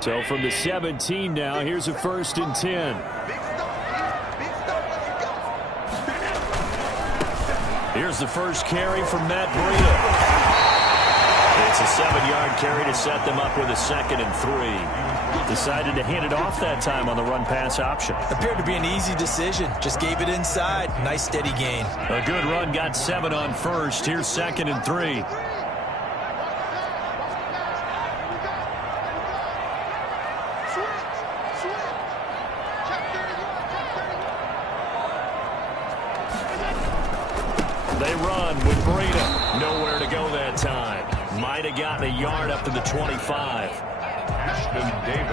So from the 17 now, here's a 1st and 10. Here's the first carry from Matt Breida. It's a 7-yard carry to set them up with a 2nd and 3. Decided to hand it off that time on the run-pass option. Appeared to be an easy decision. Just gave it inside. Nice steady gain. A good run, got 7 on first. Here's 2nd and 3. They run with Breida. Nowhere to go that time. Might have gotten a yard up to the 25.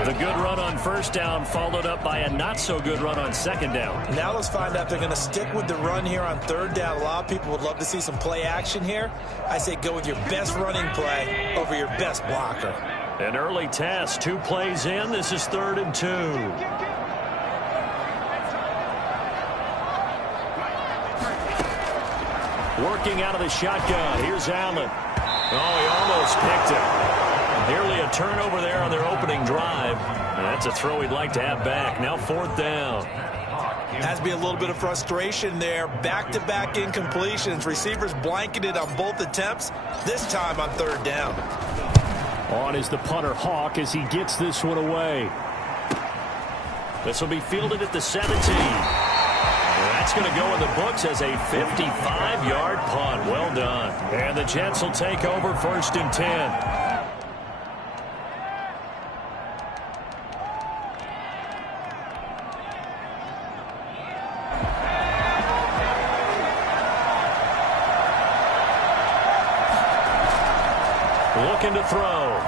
The good run on 1st down followed up by a not-so-good run on 2nd down. Now let's find out if they're going to stick with the run here on 3rd down. A lot of people would love to see some play action here. I say go with your best running play over your best blocker. An early test. 2 plays in. This is 3rd and 2. Working out of the shotgun. Here's Allen. Oh, he almost picked it. Nearly a turnover there on their opening drive. And that's a throw he'd like to have back. Now 4th down. Has to be a little bit of frustration there. Back-to-back incompletions. Receivers blanketed on both attempts. This time on 3rd down. On is the punter Hawk as he gets this one away. This will be fielded at the 17. That's going to go in the books as a 55-yard punt. Well done. And the Jets will take over 1st and 10. Looking to throw.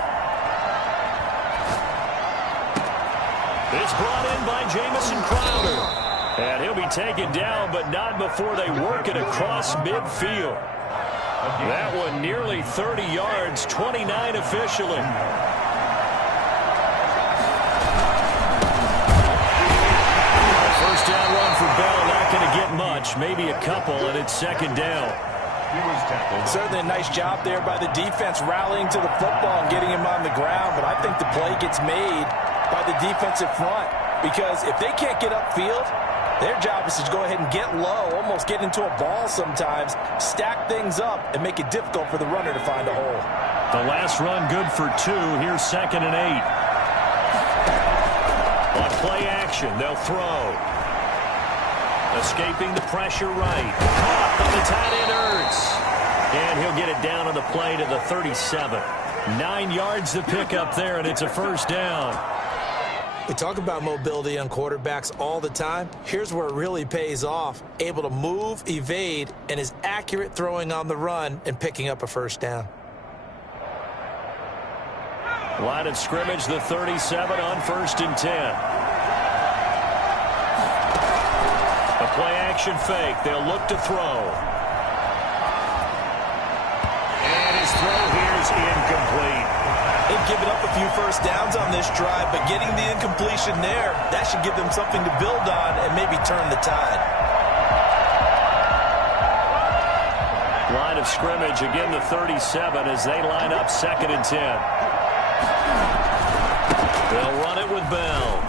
It's brought in by Jamison Crowder. And he'll be taken down, but not before they work it across midfield. That one nearly 30 yards, 29 officially. First down run for Bell, not going to get much, maybe a couple, and it's 2nd down. Certainly a nice job there by the defense rallying to the football and getting him on the ground, but I think the play gets made by the defensive front because if they can't get upfield, their job is to go ahead and get low, almost get into a ball sometimes, stack things up, and make it difficult for the runner to find a hole. The last run good for 2. Here's 2nd and 8. On play action, they'll throw. Escaping the pressure right. Caught by the tight end Ertz. And he'll get it down on the play to the 37. 9 yards to pick up there, and it's a 1st down. We talk about mobility on quarterbacks all the time. Here's where it really pays off. Able to move, evade, and is accurate throwing on the run and picking up a 1st down. Line of scrimmage, the 37 on 1st and 10. A play-action fake. They'll look to throw. And his throw here is incomplete. They've given up a few 1st downs on this drive, but getting the incompletion there, that should give them something to build on and maybe turn the tide. Line of scrimmage, again the 37 as they line up 2nd and 10. They'll run it with Bell.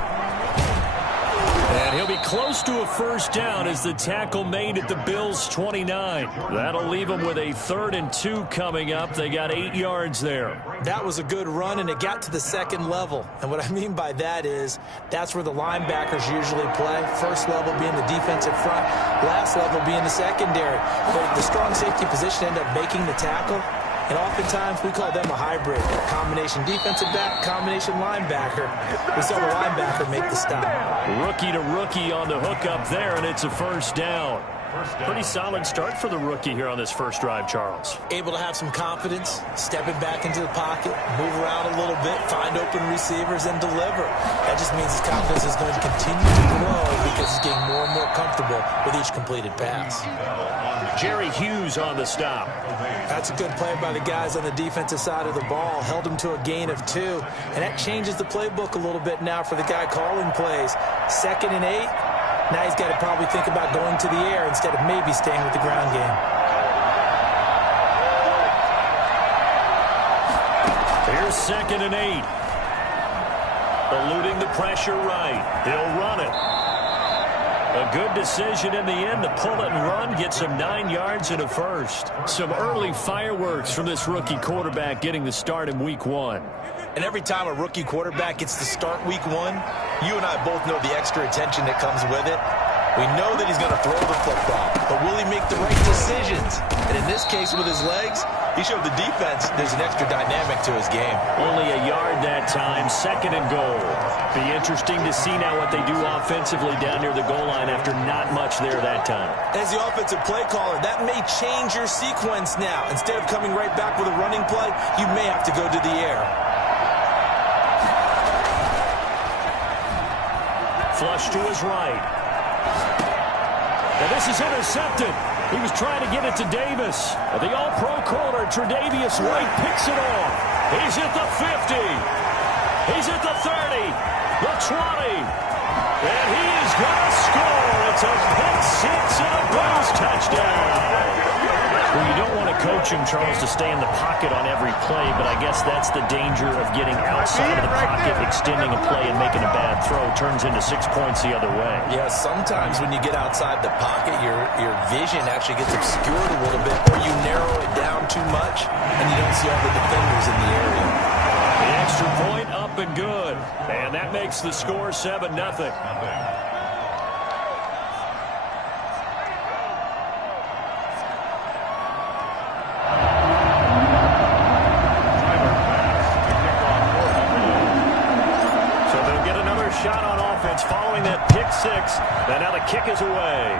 And he'll be close to a 1st down as the tackle made at the Bills' 29. That'll leave them with a 3rd and 2 coming up. They got 8 yards there. That was a good run, and it got to the 2nd level. And what I mean by that is that's where the linebackers usually play. 1st level being the defensive front, last level being the secondary. But the strong safety position ended up making the tackle. And oftentimes we call them a hybrid. Combination defensive back, combination linebacker. We saw the linebacker make the stop. Rookie to rookie on the hook up there, and it's a 1st down. Pretty solid start for the rookie here on this first drive, Charles. Able to have some confidence, stepping back into the pocket, move around a little bit, find open receivers, and deliver. That just means his confidence is going to continue to grow because he's getting more and more comfortable with each completed pass. Jerry Hughes on the stop. That's a good play by the guys on the defensive side of the ball. Held him to a gain of 2. And that changes the playbook a little bit now for the guy calling plays. 2nd and 8. Now he's got to probably think about going to the air instead of maybe staying with the ground game. Here's 2nd and 8. Eluding the pressure right. He'll run it. A good decision in the end to pull it and run, get some 9 yards and a first. Some early fireworks from this rookie quarterback getting the start in week 1. And every time a rookie quarterback gets to start week 1, you and I both know the extra attention that comes with it. We know that he's going to throw the football, but will he make the right decisions? And in this case, with his legs, he showed the defense there's an extra dynamic to his game. Only a yard that time, 2nd and goal. Be interesting to see now what they do offensively down near the goal line after not much there that time. As the offensive play caller, that may change your sequence now. Instead of coming right back with a running play, you may have to go to the air. Flush to his right. And this is intercepted. He was trying to get it to Davis. The all-pro corner, Tre'Davious White, picks it off. He's at the 50. He's at the 30. The 20. And he is going to score. It's a pick six and a bonus touchdown. Well, you don't want to coach him, Charles, to stay in the pocket on every play, but I guess that's the danger of getting outside of the pocket, extending a play and making a bad throw. Turns into 6 points the other way. Yeah, sometimes when you get outside the pocket, your vision actually gets obscured a little bit, or you narrow it down too much, and you don't see all the defenders in the area. The extra point up and good, and that makes the score 7-0. Shot on offense following that pick six. And now the kick is away.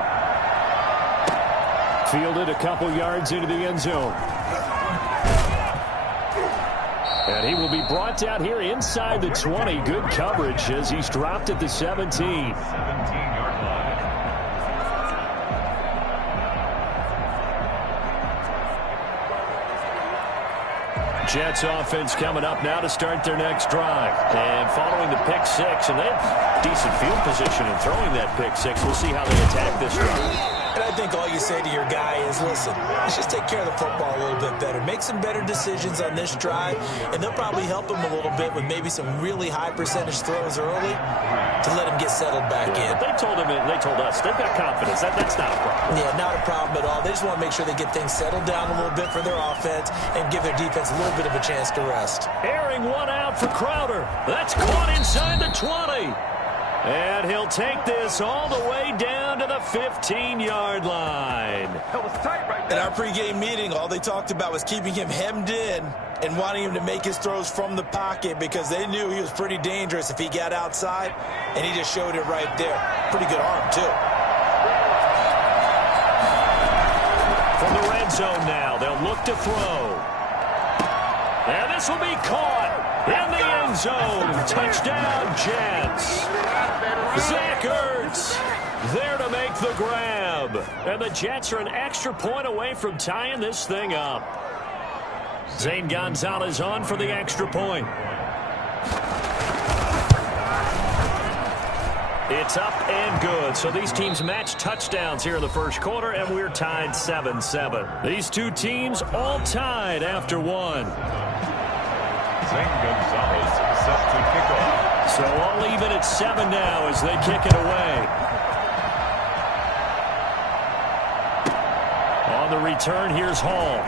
Fielded a couple yards into the end zone. And he will be brought down here inside the 20. Good coverage as he's dropped at the 17. Jets offense coming up now to start their next drive. And following the pick six, and they have decent field position in throwing that pick six. We'll see how they attack this drive. And I think all you say to your guy is, listen, let's just take care of the football a little bit better. Make some better decisions on this drive, and they'll probably help him a little bit with maybe some really high percentage throws early to let him get settled back in. They told him, they told us, they've got confidence. That's not a problem. Yeah, not a problem at all. They just want to make sure they get things settled down a little bit for their offense and give their defense a little bit of a chance to rest. Airing one out for Crowder. That's caught inside the 20. And he'll take this all the way down to the 15-yard line. That was tight right there. In our pregame meeting, all they talked about was keeping him hemmed in and wanting him to make his throws from the pocket because they knew he was pretty dangerous if he got outside, and he just showed it right there. Pretty good arm, too. From the red zone now, they'll look to throw. And this will be caught in the end zone. Touchdown, Jets. Zach Ertz there to make the grab. And the Jets are an extra point away from tying this thing up. Zane Gonzalez on for the extra point. It's up and good. So these teams match touchdowns here in the first quarter, and we're tied 7-7. These two teams all tied after one. Zane Gonzalez set to kick off. So all even at 7 now as they kick it away. On the return, here's Hall.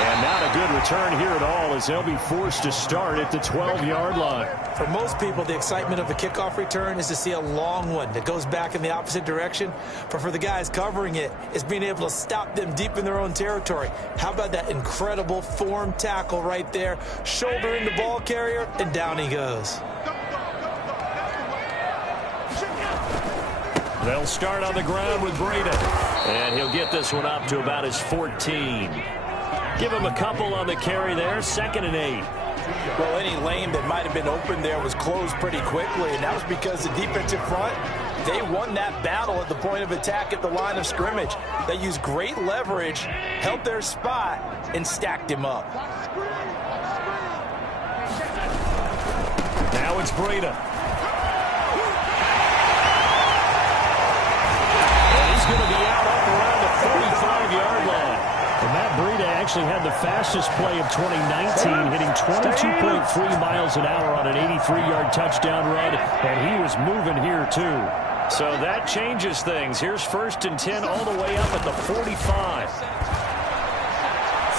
And not a good return here at all as they'll be forced to start at the 12-yard line. For most people, the excitement of a kickoff return is to see a long one that goes back in the opposite direction. But for the guys covering it, it's being able to stop them deep in their own territory. How about that incredible form tackle right there? Shoulder in the ball carrier, and down he goes. They'll start on the ground with Breida. And he'll get this one up to about his 14. Give him a couple on the carry there, 2nd and 8. Well, any lane that might have been open there was closed pretty quickly, and that was because the defensive front, they won that battle at the point of attack at the line of scrimmage. They used great leverage, held their spot, and stacked him up. Now it's Breida. And he's going to be out up around the 45-yard line. And Matt Breida actually had the fastest play of 2019, hitting 22.3 miles an hour on an 83-yard touchdown run, and he was moving here too. So that changes things. Here's 1st and 10 all the way up at the 45.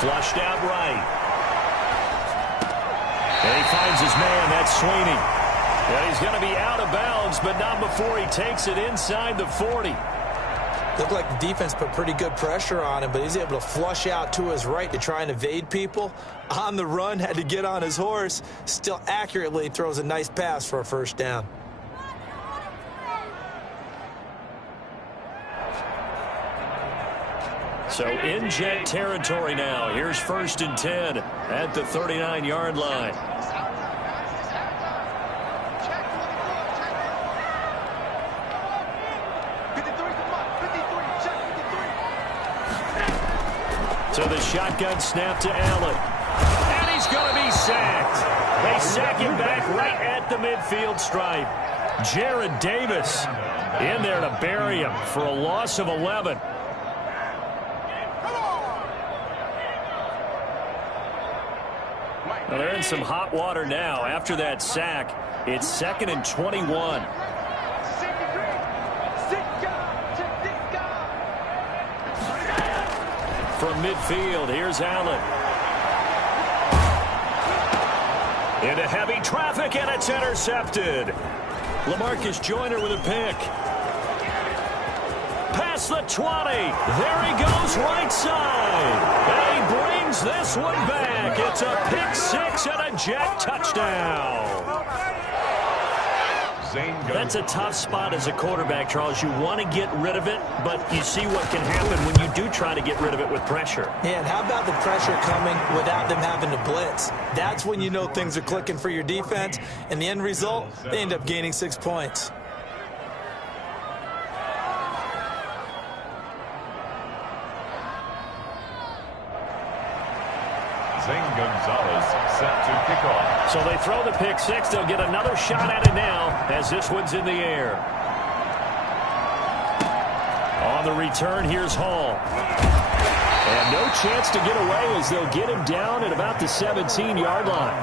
Flushed out right. And he finds his man. That's Sweeney. And he's going to be out of bounds, but not before he takes it inside the 40. Looked like the defense put pretty good pressure on him, but he's able to flush out to his right to try and evade people. On the run, had to get on his horse. Still accurately throws a nice pass for a 1st down. So in Jet territory now. Here's 1st and 10 at the 39-yard line. So the shotgun snap to Allen. And he's going to be sacked. They sack him back right at the midfield stripe. Jared Davis in there to bury him for a loss of 11. Well, they're in some hot water now. After that sack, it's 2nd and 21. From midfield, here's Allen. Into heavy traffic, and it's intercepted. LaMarcus Joyner with a pick. Past the 20. There he goes, right side. And he brings this one back. It's a pick 6 and a Jet touchdown. That's a tough spot as a quarterback, Charles. You want to get rid of it, but you see what can happen when you do try to get rid of it with pressure. Yeah, and how about the pressure coming without them having to blitz? That's when you know things are clicking for your defense, and the end result, they end up gaining 6 points. Zane Gonzalez set to kick off. So they throw the pick 6. They'll get another shot at it now as this one's in the air. On the return, here's Hall. And no chance to get away as they'll get him down at about the 17-yard line.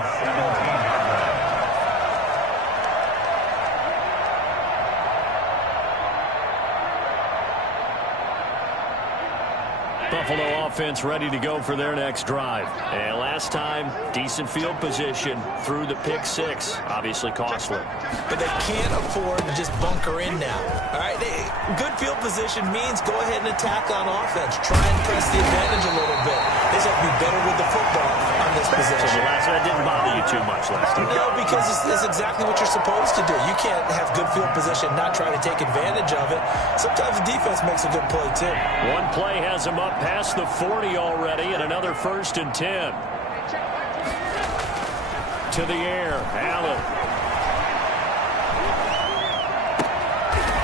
Buffalo offense ready to go for their next drive. And last time, decent field position through the pick 6. Obviously costly. But they can't afford to just bunker in now. All right, good field position means go ahead and attack on offense. Try and press the advantage a little bit. They just have to be better with the football on this possession. So that didn't bother you too much last time? No, because it's exactly what you're supposed to do. You can't have good field position, not try to take advantage of it. Sometimes the defense makes a good play, too. One play has him up past the 40 already, and another 1st and 10. To the air, Allen.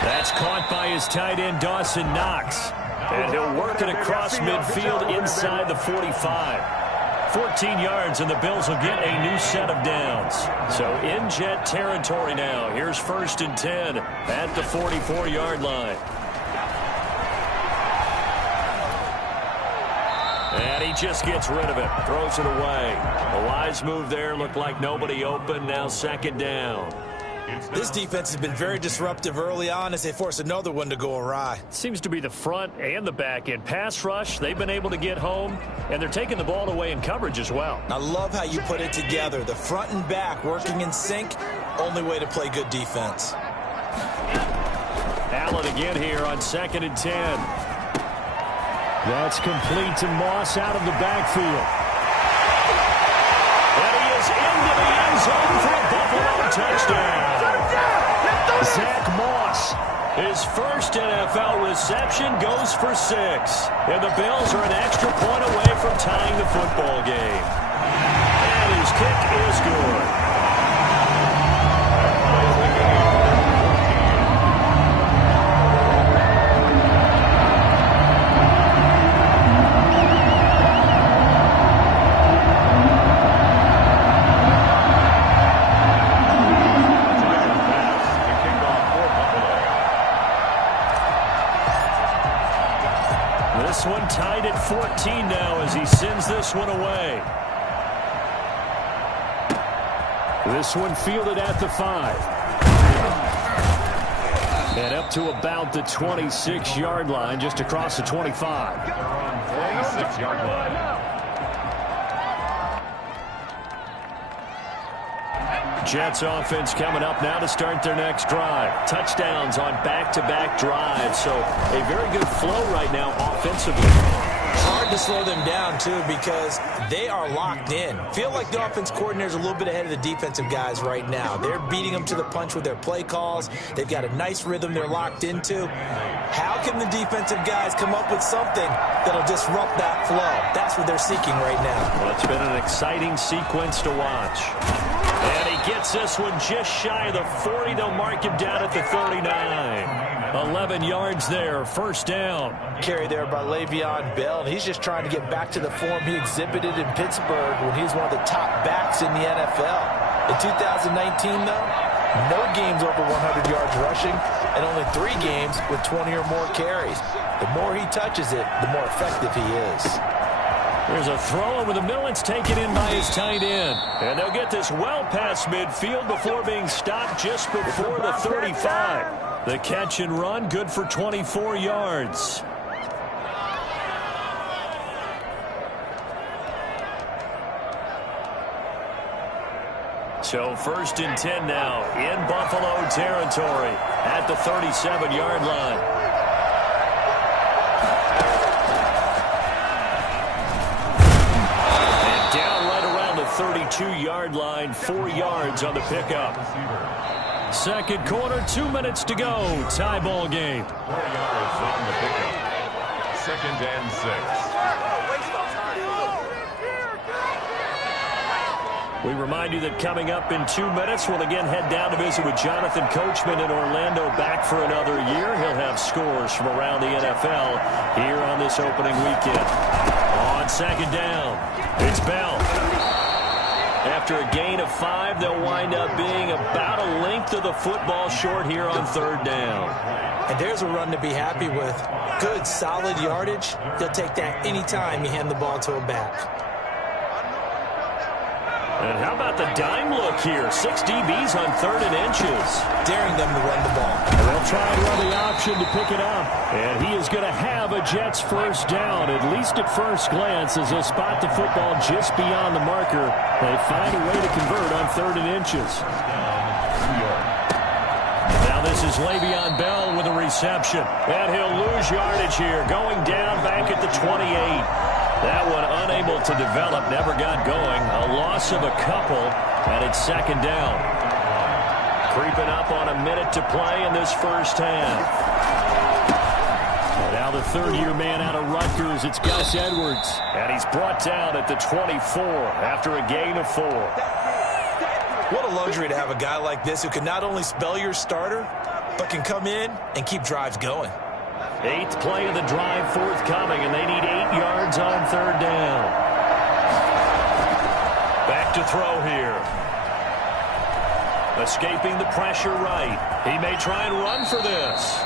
That's caught by his tight end, Dawson Knox. And he'll work it across midfield inside the 45. 14 yards, and the Bills will get a new set of downs. So in Jet territory now. Here's 1st and 10 at the 44-yard line. And he just gets rid of it. Throws it away. A wise move there. Looked like nobody open. Now 2nd down. This defense has been very disruptive early on as they force another one to go awry. Seems to be the front and the back end. Pass rush, they've been able to get home, and they're taking the ball away in coverage as well. I love how you put it together. The front and back working in sync, only way to play good defense. Allen again here on 2nd and 10. That's complete to Moss out of the backfield. And he is into the end zone for a Buffalo touchdown. Zach Moss, his first NFL reception, goes for 6. And the Bills are an extra point away from tying the football game. And his kick is good. This one tied at 14 now as he sends this one away. This one fielded at the 5. And up to about the 26-yard line, just across the 25. They're on 26-yard line. Jets offense coming up now to start their next drive. Touchdowns on back-to-back drives, so a very good flow right now offensively. It's hard to slow them down, too, because they are locked in. Feel like the offense coordinator's a little bit ahead of the defensive guys right now. They're beating them to the punch with their play calls. They've got a nice rhythm they're locked into. How can the defensive guys come up with something that'll disrupt that flow? That's what they're seeking right now. Well, it's been an exciting sequence to watch. And he gets this one just shy of the 40. They'll mark him down at the 39. 11 yards there, first down. Carry there by Le'Veon Bell. He's just trying to get back to the form he exhibited in Pittsburgh when he was one of the top backs in the NFL. In 2019, though, no games over 100 yards rushing and only 3 games with 20 or more carries. The more he touches it, the more effective he is. There's a throw over the middle. It's taken in by his tight end. And they'll get this well past midfield before being stopped just before the 35. The catch and run, good for 24 yards. So first and 10 now in Buffalo territory at the 37-yard line. And down right around the 32-yard line, 4 yards on the pickup. Second quarter, 2 minutes to go. Tie ball game. 4 yards on the pickup. Second and 6. We remind you that coming up in 2 minutes, we'll again head down to visit with Jonathan Coachman in Orlando, back for another year. He'll have scores from around the NFL here on this opening weekend. On second down, it's Bell. After a gain of 5, they'll wind up being about a length of the football short here on third down. And there's a run to be happy with. Good, solid yardage. He'll take that anytime you hand the ball to a back. And how about the dime look here? 6 DBs on third and inches. Daring them to run the ball. And they'll try and run the option to pick it up. And he is going to have a Jets first down, at least at first glance, as he'll spot the football just beyond the marker. They find a way to convert on third and inches. Now this is Le'Veon Bell with a reception. And he'll lose yardage here, going down back at the 28. That one unable to develop, never got going. A loss of a couple, and it's second down. Creeping up on a minute to play in this first half. And now the third-year man out of Rutgers, it's Gus Edwards. And he's brought down at the 24 after a gain of 4. What a luxury to have a guy like this who can not only spell your starter, but can come in and keep drives going. 8th play of the drive forthcoming, and they need 8 yards on third down. Back to throw here. Escaping the pressure right. He may try and run for this.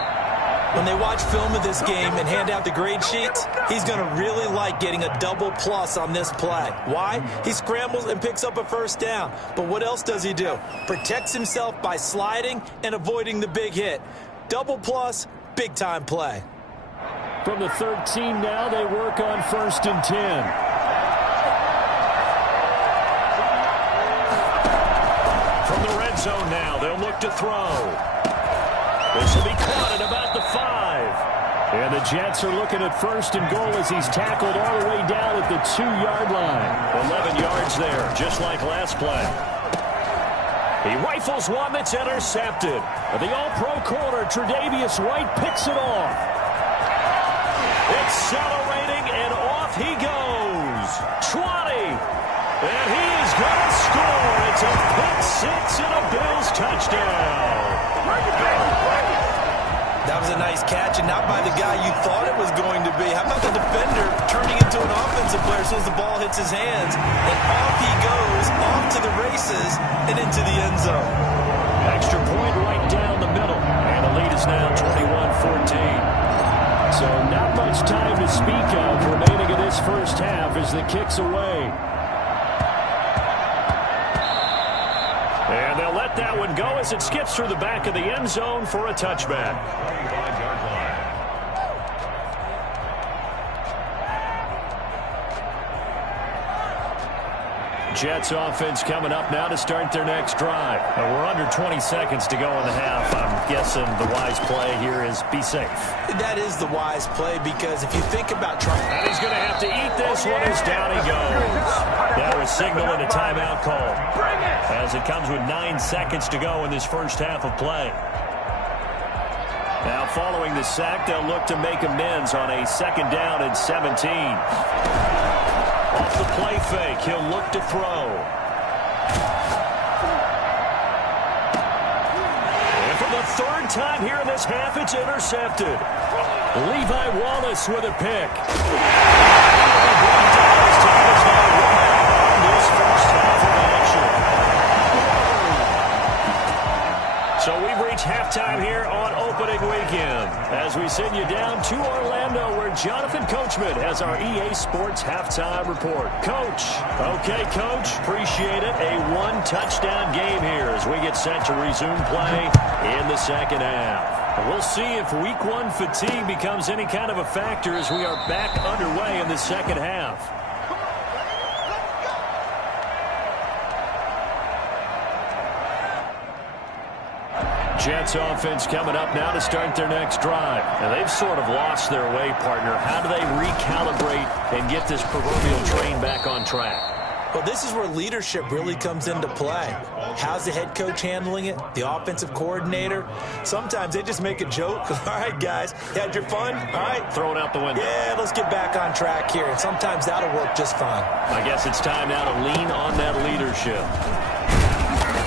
When they watch film of this game and hand out the grade sheets, he's going to really like getting a double plus on this play. Why? He scrambles and picks up a first down. But what else does he do? Protects himself by sliding and avoiding the big hit. Double plus, big-time play. From the 13 now, they work on first and 10. From the red zone now, they'll look to throw. This will be caught at about the 5. And the Jets are looking at first and goal as he's tackled all the way down at the 2-yard line. 11 yards there, just like last play. He rifles one that's intercepted. The all-pro corner, Tre'Davious White, picks it off. Accelerating, and off he goes. 20. And he's going to score. It's a pick six and a Bills touchdown. That was a nice catch, and not by the guy you thought it was going to be. How about the defender turning into an offensive player as soon as the ball hits his hands? And off he goes, off to the races, and into the end zone. Extra point right down the middle. And the lead is now 21-14. So not much time to speak of remaining in this first half as the kick's away. And they'll let that one go as it skips through the back of the end zone for a touchback. Jets offense coming up now to start their next drive. We're under 20 seconds to go in the half. I'm guessing the wise play here is be safe. That is the wise play because if you think about trying... And he's going to have to eat this one as down he goes. Now a signal and a timeout call as it comes with 9 seconds to go in this first half of play. Now following the sack, they'll look to make amends on a 2nd down and 17. Off the play fake, he'll look to throw. And for the 3rd time here in this half, it's intercepted. Levi Wallace with a pick. This first half of action. So we've reached halftime here on opening weekend as we send you down to Orlando where Jonathan Coachman has our EA Sports halftime report. Coach. Okay, Coach. Appreciate it. A 1-touchdown game here as we get set to resume play in the second half. We'll see if week 1 fatigue becomes any kind of a factor as we are back underway in the second half. Jets offense coming up now to start their next drive. And they've sort of lost their way, partner. How do they recalibrate and get this proverbial train back on track? Well, this is where leadership really comes into play. How's the head coach handling it? The offensive coordinator? Sometimes they just make a joke. All right, guys, you had your fun? All right. Throw it out the window. Yeah, let's get back on track here. And sometimes that'll work just fine. I guess it's time now to lean on that leadership.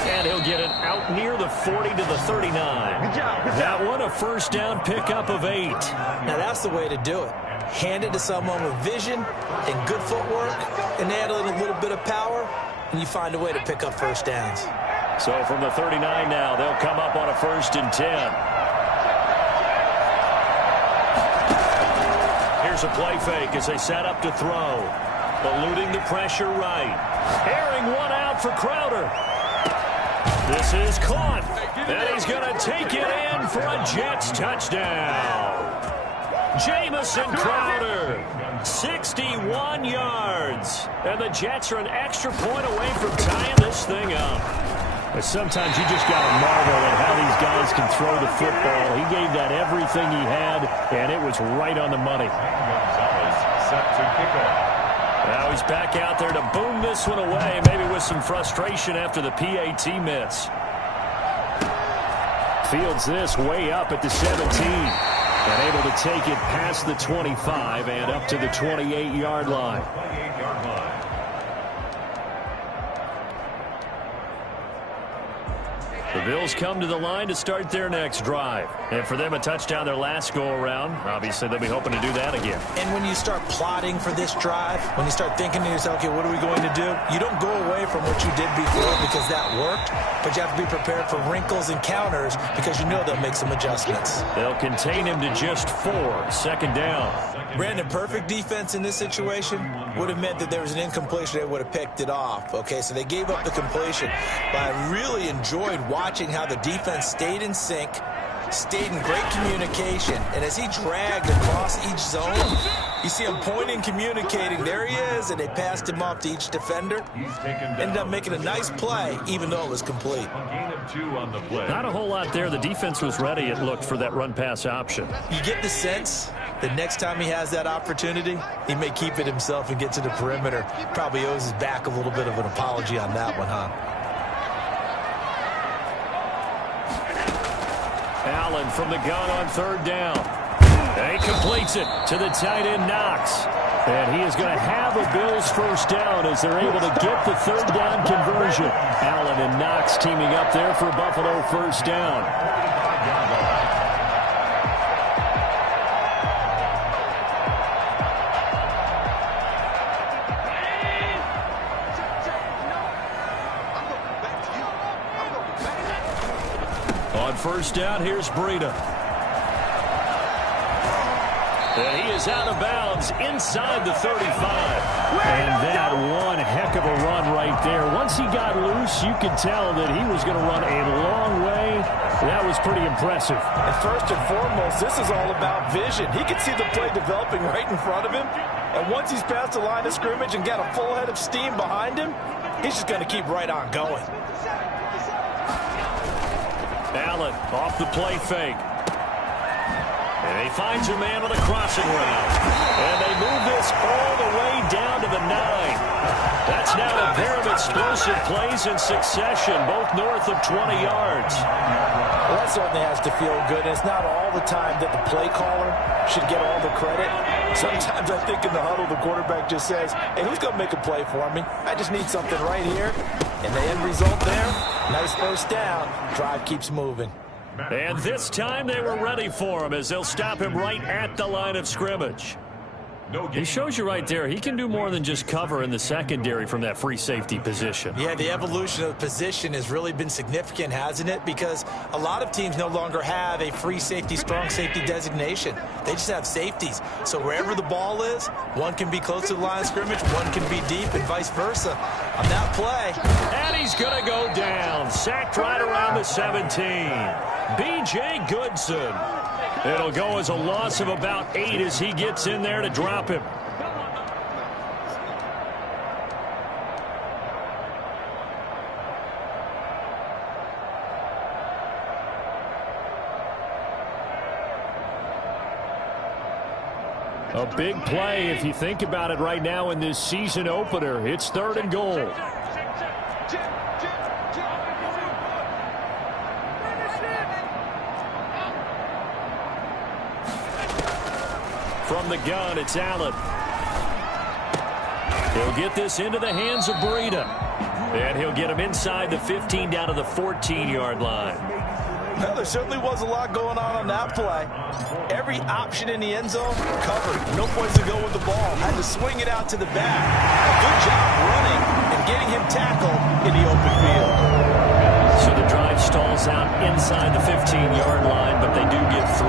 And he'll get it out near the 40 to the 39. That one, a first down pickup of 8. Now, that's the way to do it. Hand it to someone with vision and good footwork and add a little bit of power, and you find a way to pick up first downs. So from the 39 now, they'll come up on a 1st and 10. Here's a play fake as they set up to throw. Eluding the pressure right. Airing one out for Crowder. This is caught, and he's going to take it in for a Jets touchdown. Jamison Crowder, 61 yards. And the Jets are an extra point away from tying this thing up. But sometimes you just got to marvel at how these guys can throw the football. He gave that everything he had, and it was right on the money. Set to kick off. Now he's back out there to boom this one away, maybe with some frustration after the PAT miss. Fields this way up at the 17. And able to take it past the 25 and up to the 28-yard line. The Bills come to the line to start their next drive. And for them, a touchdown their last go-around. Obviously, they'll be hoping to do that again. And when you start plotting for this drive, when you start thinking to yourself, okay, what are we going to do? You don't go away from what you did before because that worked, but you have to be prepared for wrinkles and counters because you know they'll make some adjustments. They'll contain him to just 4, 2nd down. Brandon, perfect defense in this situation would have meant that there was an incompletion. They would have picked it off. Okay, so they gave up the completion. But I really enjoyed watching how the defense stayed in sync, stayed in great communication. And as he dragged across each zone, you see him pointing, communicating. There he is, and they passed him off to each defender. Ended up making a nice play, even though it was complete. Not a whole lot there. The defense was ready, it looked, for that run-pass option. You get the sense that next time he has that opportunity, he may keep it himself and get to the perimeter. Probably owes his back a little bit of an apology on that one, huh? Allen from the gun on 3rd down. And he completes it to the tight end, Knox. And he is going to have a Bills first down as they're able to get the 3rd down conversion. Allen and Knox teaming up there for Buffalo first down. On 1st down, here's Breida. And he is out of bounds inside the 35. And that one heck of a run right there. Once he got loose, you could tell that he was going to run a long way. That was pretty impressive. And first and foremost, this is all about vision. He could see the play developing right in front of him. And once he's past the line of scrimmage and got a full head of steam behind him, he's just going to keep right on going. Allen off the play fake. And he finds a man on the crossing route. And they move this all the way down to the 9. That's now a pair of explosive plays in succession, both north of 20 yards. Well, that certainly has to feel good. And it's not all the time that the play caller should get all the credit. Sometimes I think in the huddle, the quarterback just says, hey, who's going to make a play for me? I just need something right here. And the end result there, nice first down. Drive keeps moving. And this time they were ready for him as they'll stop him right at the line of scrimmage. He shows you right there, he can do more than just cover in the secondary from that free safety position. Yeah, the evolution of the position has really been significant, hasn't it? Because a lot of teams no longer have a free safety, strong safety designation. They just have safeties. So wherever the ball is, one can be close to the line of scrimmage, one can be deep, and vice versa. On that play. And he's going to go down. Sacked right around the 17. B.J. Goodson. It'll go as a loss of about 8 as he gets in there to drop him. A big play if you think about it right now in this season opener. It's 3rd and goal. From the gun, it's Allen. He'll get this into the hands of Breida. And he'll get him inside the 15 down to the 14-yard line. Well, there certainly was a lot going on that play. Every option in the end zone covered. No place to go with the ball. Had to swing it out to the back. A good job running and getting him tackled in the open field. So the drive stalls out inside the 15-yard line, but they do get 3.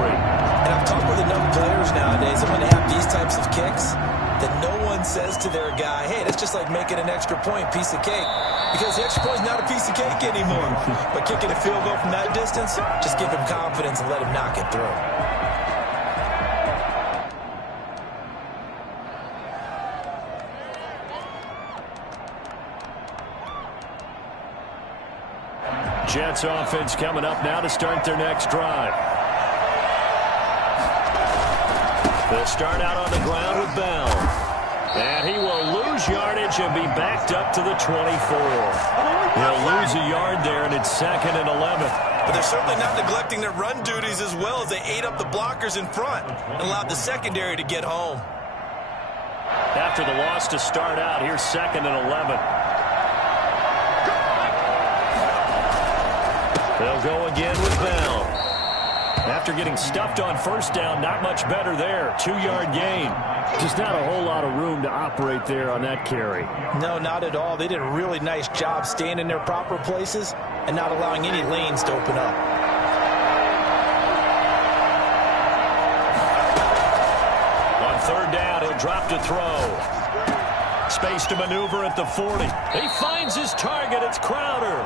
And I've talked with enough players nowadays that when they have these types of kicks, that no one says to their guy, hey, that's just like making an extra point, piece of cake. Because the extra point is not a piece of cake anymore. But kicking a field goal from that distance, just give him confidence and let him knock it through. Jets offense coming up now to start their next drive. They'll start out on the ground with Bell. And he will lose yardage and be backed up to the 24. He'll lose a yard there, and it's 2nd and 11. But they're certainly not neglecting their run duties as well as they ate up the blockers in front and allowed the secondary to get home. After the loss to start out, here's 2nd and 11. They'll go again with Bell. After getting stuffed on first down, not much better there. 2-yard gain. Just not a whole lot of room to operate there on that carry. No, not at all. They did a really nice job staying in their proper places and not allowing any lanes to open up. On 3rd down, he'll drop to throw. Space to maneuver at the 40. He finds his target. It's Crowder.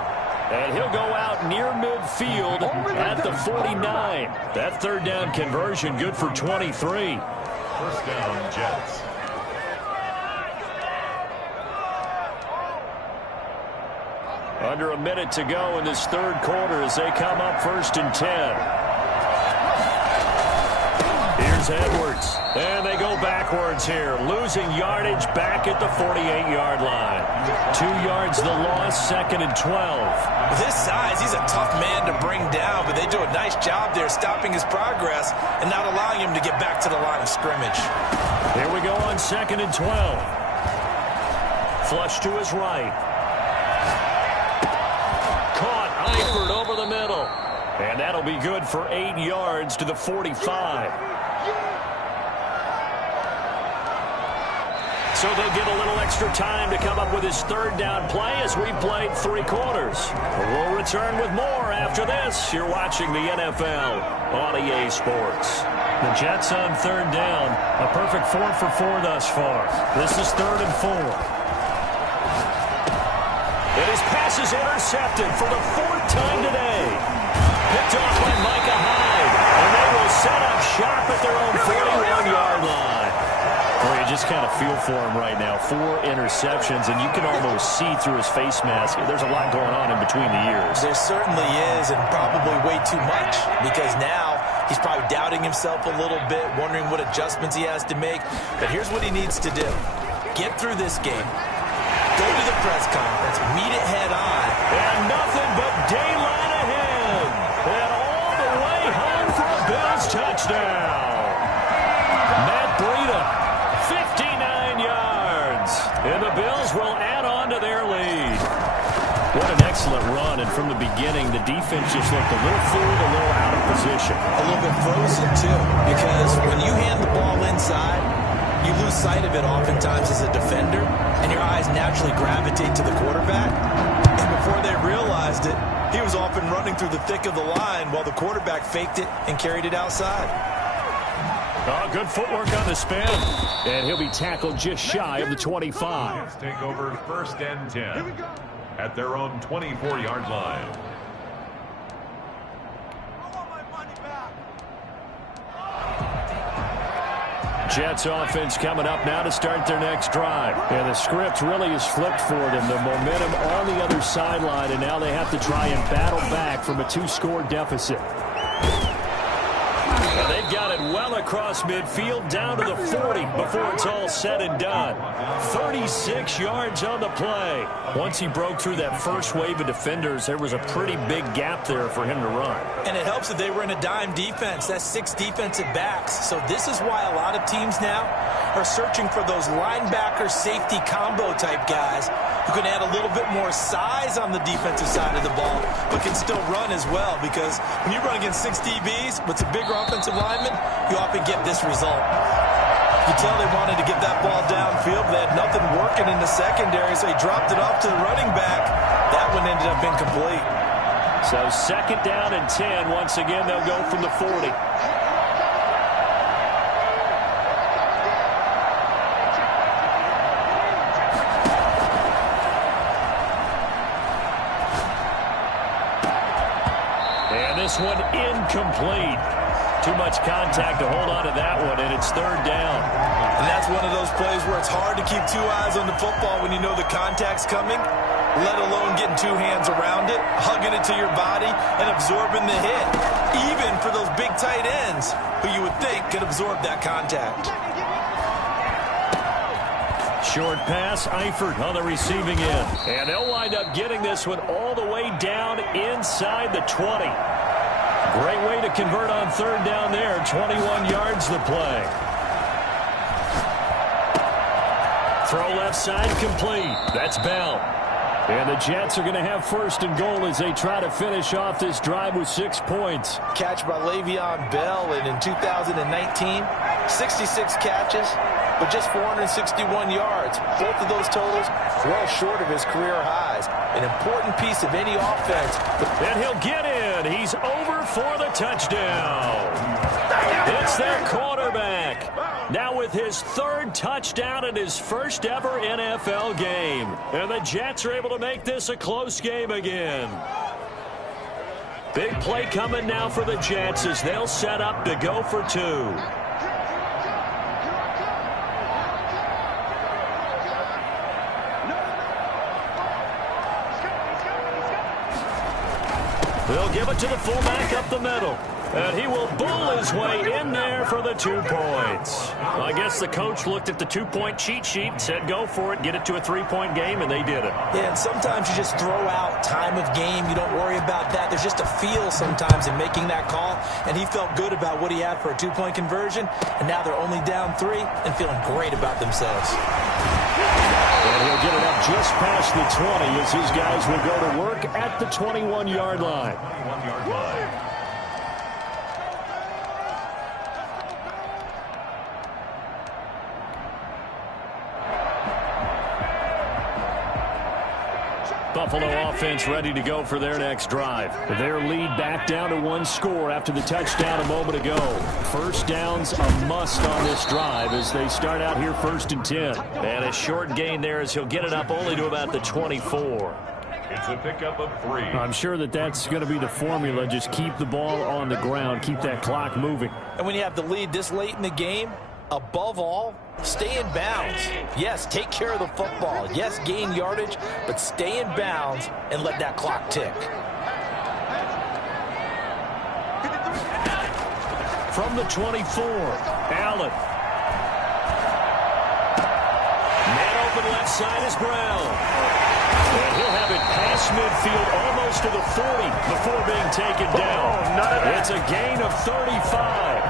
And he'll go out near midfield at the 49. That 3rd down conversion good for 23. First down, Jets. Under a minute to go in this 3rd quarter as they come up 1st and 10. Here's Edwards. And they go backwards here, losing yardage back at the 48-yard line. 2 yards the loss, 2nd and 12. With his size, he's a tough man to bring down, but they do a nice job there stopping his progress and not allowing him to get back to the line of scrimmage. Here we go on 2nd and 12. Flush to his right. Caught Eifert over the middle. And that'll be good for 8 yards to the 45. So they'll get a little extra time to come up with his 3rd down play as we played 3 quarters. We'll return with more after this. You're watching the NFL on EA Sports. The Jets on third down. A perfect 4 for 4 thus far. This is 3rd and 4. And his pass is intercepted for the 4th time today. Picked off by Micah Hyde. And they will set up shop at their own 41-yard line. Well, you just kind of feel for him right now. 4 interceptions, and you can almost see through his face mask. There's a lot going on in between the ears. There certainly is, and probably way too much, because now he's probably doubting himself a little bit, wondering what adjustments he has to make. But here's what he needs to do. Get through this game. Go to the press conference. Meet it head on. And nothing but daylight ahead. And all the way home for a Bills touchdown. Matt Breida, 59 yards. And the Bills will add on to their lead. What an excellent run, and from the beginning, the defense just looked a little fooled, a little out of position. A little bit frozen, too, because when you hand the ball inside, you lose sight of it oftentimes as a defender, and your eyes naturally gravitate to the quarterback. And before they realized it, he was off and running through the thick of the line while the quarterback faked it and carried it outside. Oh, good footwork on the spin. And he'll be tackled just shy of the 25. Let's take over 1st and 10 at their own 24-yard line. Jets offense coming up now to start their next drive. And the script really is flipped for them. The momentum on the other sideline, and now they have to try and battle back from a 2-score deficit. And they've got it well across midfield down to the 40 before it's all said and done. 36 yards on the play. Once he broke through that first wave of defenders, there was a pretty big gap there for him to run. And it helps that they were in a dime defense. That's 6 defensive backs. So this is why a lot of teams now are searching for those linebacker safety combo type guys who can add a little bit more size on the defensive side of the ball, but can still run as well, because when you run against 6 DBs with a bigger offensive lineman, you often get this result. You tell they wanted to get that ball downfield, but they had nothing working in the secondary, so he dropped it off to the running back. That one ended up incomplete. So 2nd down and 10. Once again, they'll go from the 40. This one incomplete. Too much contact to hold on to that one, and it's 3rd down. And that's one of those plays where it's hard to keep 2 eyes on the football when you know the contact's coming, let alone getting 2 hands around it, hugging it to your body, and absorbing the hit. Even for those big tight ends, who you would think could absorb that contact. Short pass, Eifert on the receiving end. And they'll wind up getting this one all the way down inside the 20. Great way to convert on 3rd down there. 21 yards to play. Throw left side complete. That's Bell. And the Jets are going to have 1st and goal as they try to finish off this drive with 6 points. Catch by Le'Veon Bell, and in 2019, 66 catches, but just 461 yards. Both of those totals well short of his career highs. An important piece of any offense. And he'll get in. He's over for the touchdown. It's their quarterback. Now with his 3rd touchdown in his first ever NFL game. And the Jets are able to make this a close game again. Big play coming now for the Jets as they'll set up to go for 2. They'll give it to the fullback up the middle. And he will bull his way in there for the 2 points. Well, I guess the coach looked at the 2-point cheat sheet and said, go for it, get it to a 3-point game, and they did it. Yeah, and sometimes you just throw out time of game. You don't worry about that. There's just a feel sometimes in making that call, and he felt good about what he had for a 2-point conversion, and now they're only down 3 and feeling great about themselves. And he'll get it up just past the 20 as his guys will go to work at the 21-yard line. 21-yard line. Buffalo offense ready to go for their next drive. Their lead back down to 1 score after the touchdown a moment ago. First down's a must on this drive as they start out here 1st and 10. And a short gain there as he'll get it up only to about the 24. It's a pickup of 3. I'm sure that's going to be the formula. Just keep the ball on the ground. Keep that clock moving. And when you have the lead this late in the game, above all, stay in bounds. Yes, take care of the football. Yes, gain yardage, but stay in bounds and let that clock tick. From the 24, Allen. Man open left side is Brown. And he'll have it past midfield almost to the 40 before being taken down. It's a gain of 35.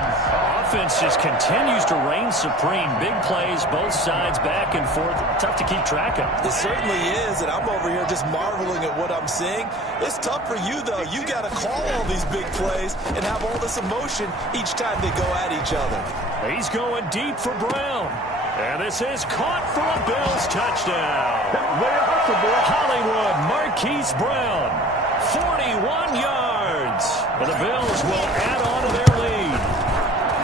Offense just continues to reign supreme. Big plays, both sides, back and forth. Tough to keep track of. It certainly is, and I'm over here just marveling at what I'm seeing. It's tough for you, though. You got to call all these big plays and have all this emotion each time they go at each other. He's going deep for Brown. And this is caught for a Bills touchdown. Hollywood Marquise Brown, 41 yards. And the Bills will add on to their lead.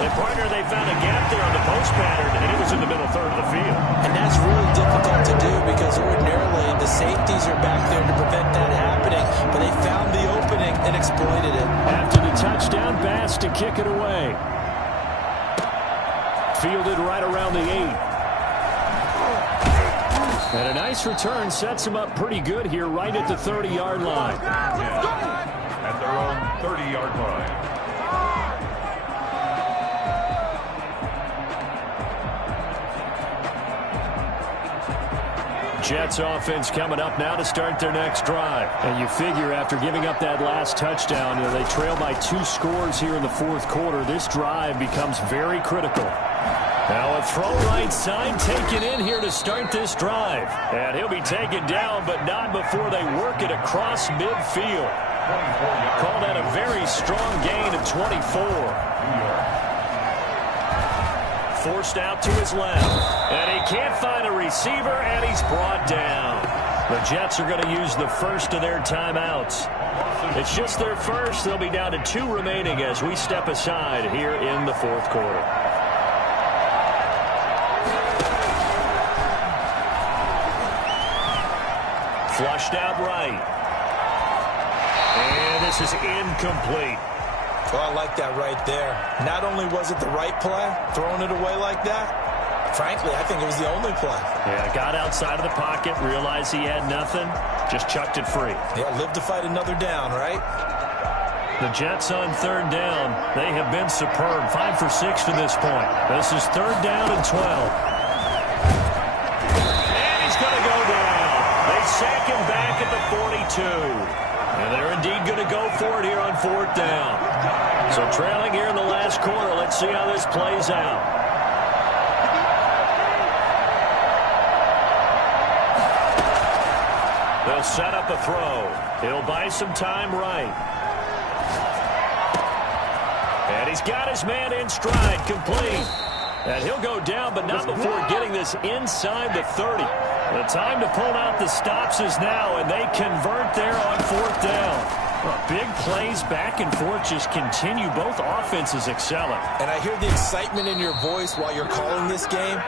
And partner, they found a gap there on the post pattern, and it was in the middle third of the field. And that's really difficult to do because ordinarily the safeties are back there to prevent that happening. But they found the opening and exploited it. After the touchdown, Bass to kick it away. Fielded right around the 8. And a nice return sets him up pretty good here right at the 30-yard line. At their own 30-yard line. Jets offense coming up now to start their next drive. And you figure after giving up that last touchdown, they trail by 2 scores here in the 4th quarter. This drive becomes very critical. Now a throw right side taken in here to start this drive. And he'll be taken down, but not before they work it across midfield. Call that a very strong gain of 24. Forced out to his left. And he can't find a receiver, and he's brought down. The Jets are going to use the first of their timeouts. It's just their first. They'll be down to 2 remaining as we step aside here in the 4th quarter. Flushed out right. And this is incomplete. Well, I like that right there. Not only was it the right play, throwing it away like that, frankly, I think it was the only play. Yeah, got outside of the pocket, realized he had nothing, just chucked it free. Yeah, live to fight another down, right? The Jets on 3rd down. They have been superb. 5 for 6 to this point. This is 3rd down and 12. Sack him back at the 42. And they're indeed going to go for it here on 4th down. So trailing here in the last quarter. Let's see how this plays out. They'll set up a throw. He'll buy some time right. And he's got his man in stride, complete. And he'll go down, but not before getting this inside the 30. The time to pull out the stops is now, and they convert there on 4th down. Big plays back and forth just continue. Both offenses excelling. And I hear the excitement in your voice while you're calling this game.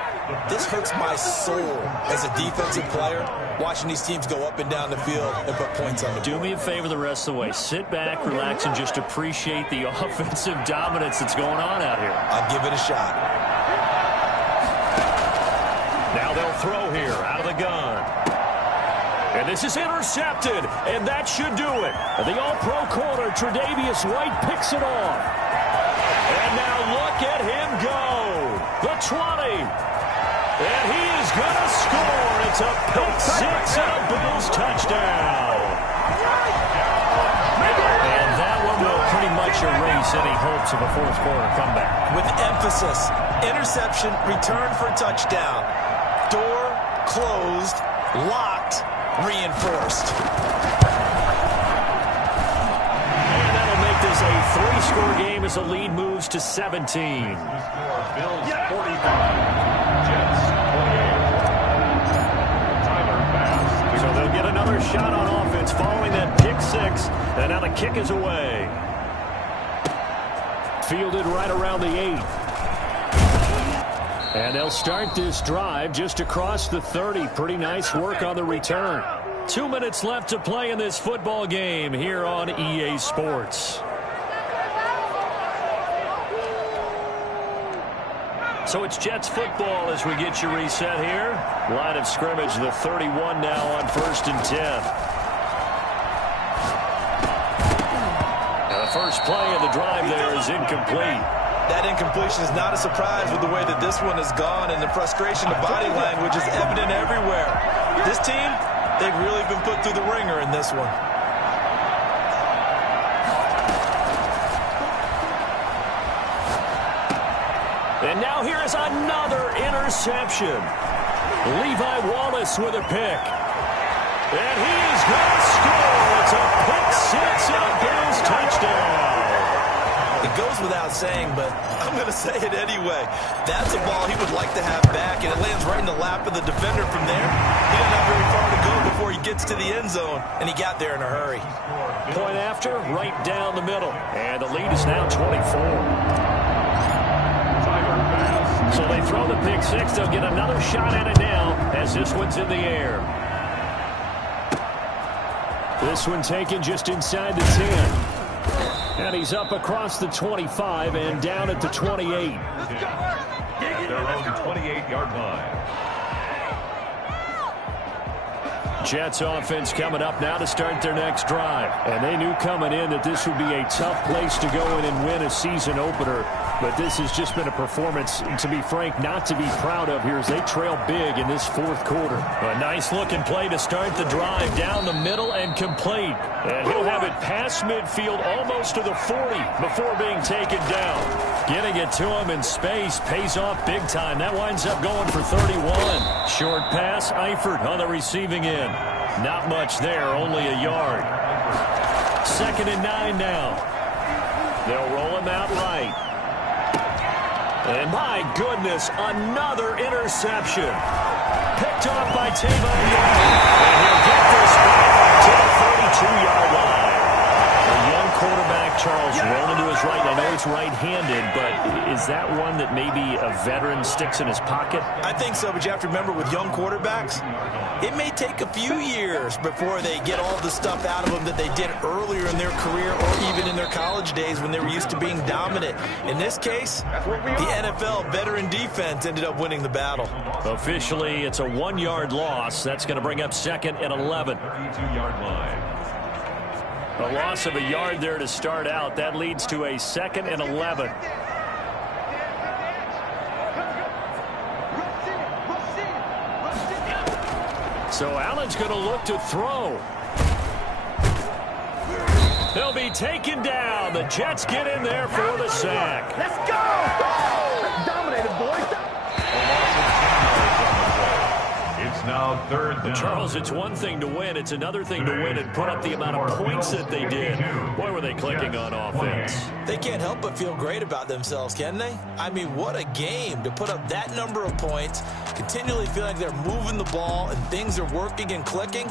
This hurts my soul as a defensive player, watching these teams go up and down the field and put points on the board. Do me a favor the rest of the way. Sit back, relax, and just appreciate the offensive dominance that's going on out here. I'll give it a shot. Now they'll throw here out of the gun. And this is intercepted, and that should do it. The all-pro corner, Tre'Davious White, picks it off. And now look at him go. The 20. And he is going to score. It's a pick six and a Bills touchdown. And that one will pretty much erase any hopes of a 4th quarter comeback. With emphasis, interception, return for a touchdown. Door closed, locked, reinforced. And that'll make this a 3-score game as the lead moves to 17. Bills 45, Jets 28. Tyler Bass. So they'll get another first shot on offense following that pick six. And now the kick is away. Fielded right around the 8. And they'll start this drive just across the 30. Pretty nice work on the return. 2 minutes left to play in this football game here on EA Sports. So it's Jets football as we get you reset here. Line of scrimmage, the 31 now on 1st and 10. And the first play of the drive there is incomplete. That incompletion is not a surprise with the way that this one has gone, and the frustration of body language is evident everywhere. This team, they've really been put through the ringer in this one. And now here is another interception. Levi Wallace with a pick. And he is going to score. It's a pick six and a Bills touchdown. It goes without saying, but I'm going to say it anyway. That's a ball he would like to have back, and it lands right in the lap of the defender from there. He doesn't have very far to go before he gets to the end zone, and he got there in a hurry. Point after, right down the middle. And the lead is now 24. So they throw the pick six. They'll get another shot at it now as this one's in the air. This one taken just inside the 10. And he's up across the 25 and down at the 28. Their own 28-yard line. Jets offense coming up now to start their next drive. And they knew coming in that this would be a tough place to go in and win a season opener. But this has just been a performance, to be frank, not to be proud of here as they trail big in this fourth quarter. A nice-looking play to start the drive down the middle and complete. And he'll have it past midfield almost to the 40 before being taken down. Getting it to him in space pays off big time. That winds up going for 31. Short pass, Eifert on the receiving end. Not much there, only a yard. 2nd and 9 now. They'll roll him out right. And my goodness, another interception. Picked off by Tavon Young. And he'll get this back to the 32-yard line. The young quarterback, Charles, rolling to his right. I know he's right-handed, but is that one that maybe a veteran sticks in his pocket? I think so, but you have to remember with young quarterbacks, it may take a few years before they get all the stuff out of them that they did earlier in their career or even in their college days when they were used to being dominant. In this case, the NFL veteran defense ended up winning the battle. Officially, it's a 1-yard loss. That's going to bring up 2nd and 11. 32-yard line. A loss of a yard there to start out. That leads to a 2nd and 11. So Allen's going to look to throw. They'll be taken down. The Jets get in there for the sack. Let's go! Dominated, boys. It's now 3rd down. Charles, it's one thing to win. It's another thing to win and put up the amount of points that they did. Boy, were they clicking on offense. They can't help but feel great about themselves, can they? I mean, what a game to put up that number of points, continually feel like they're moving the ball and things are working and clicking.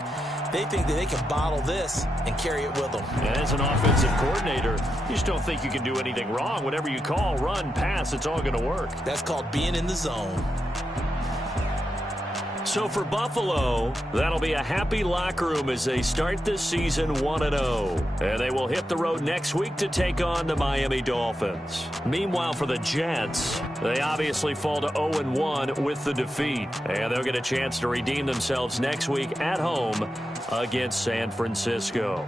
They think that they can bottle this and carry it with them. And as an offensive coordinator, you just don't think you can do anything wrong. Whatever you call, run, pass, it's all going to work. That's called being in the zone. So for Buffalo, that'll be a happy locker room as they start this season 1-0. And they will hit the road next week to take on the Miami Dolphins. Meanwhile, for the Jets, they obviously fall to 0-1 with the defeat. And they'll get a chance to redeem themselves next week at home against San Francisco.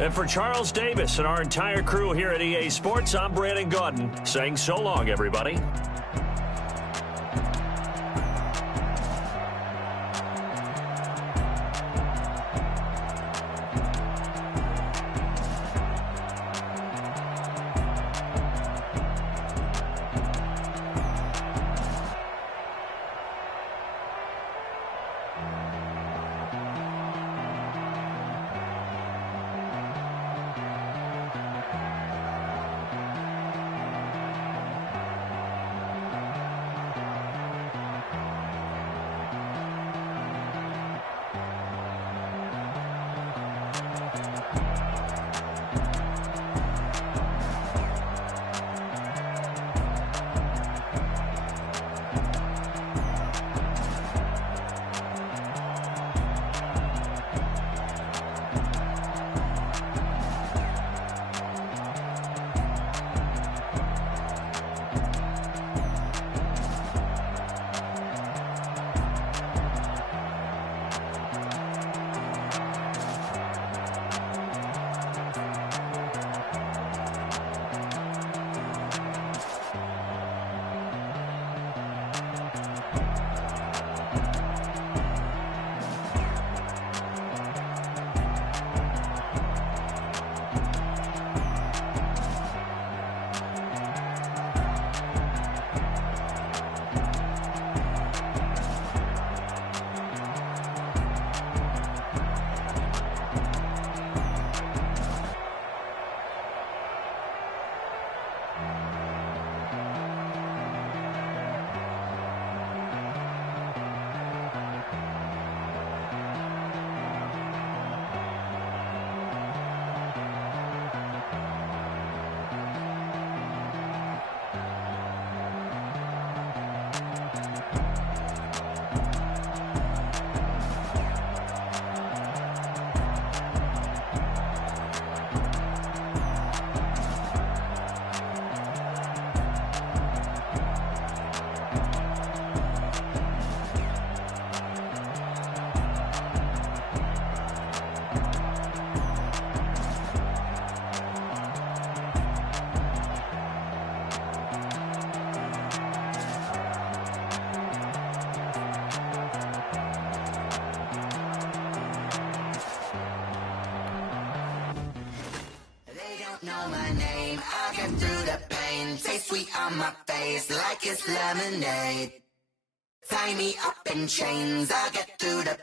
And for Charles Davis and our entire crew here at EA Sports, I'm Brandon Gaudin saying so long, everybody. don't know my name. I get through the pain. Taste sweet on my face like it's lemonade. Tie me up in chains. I get through the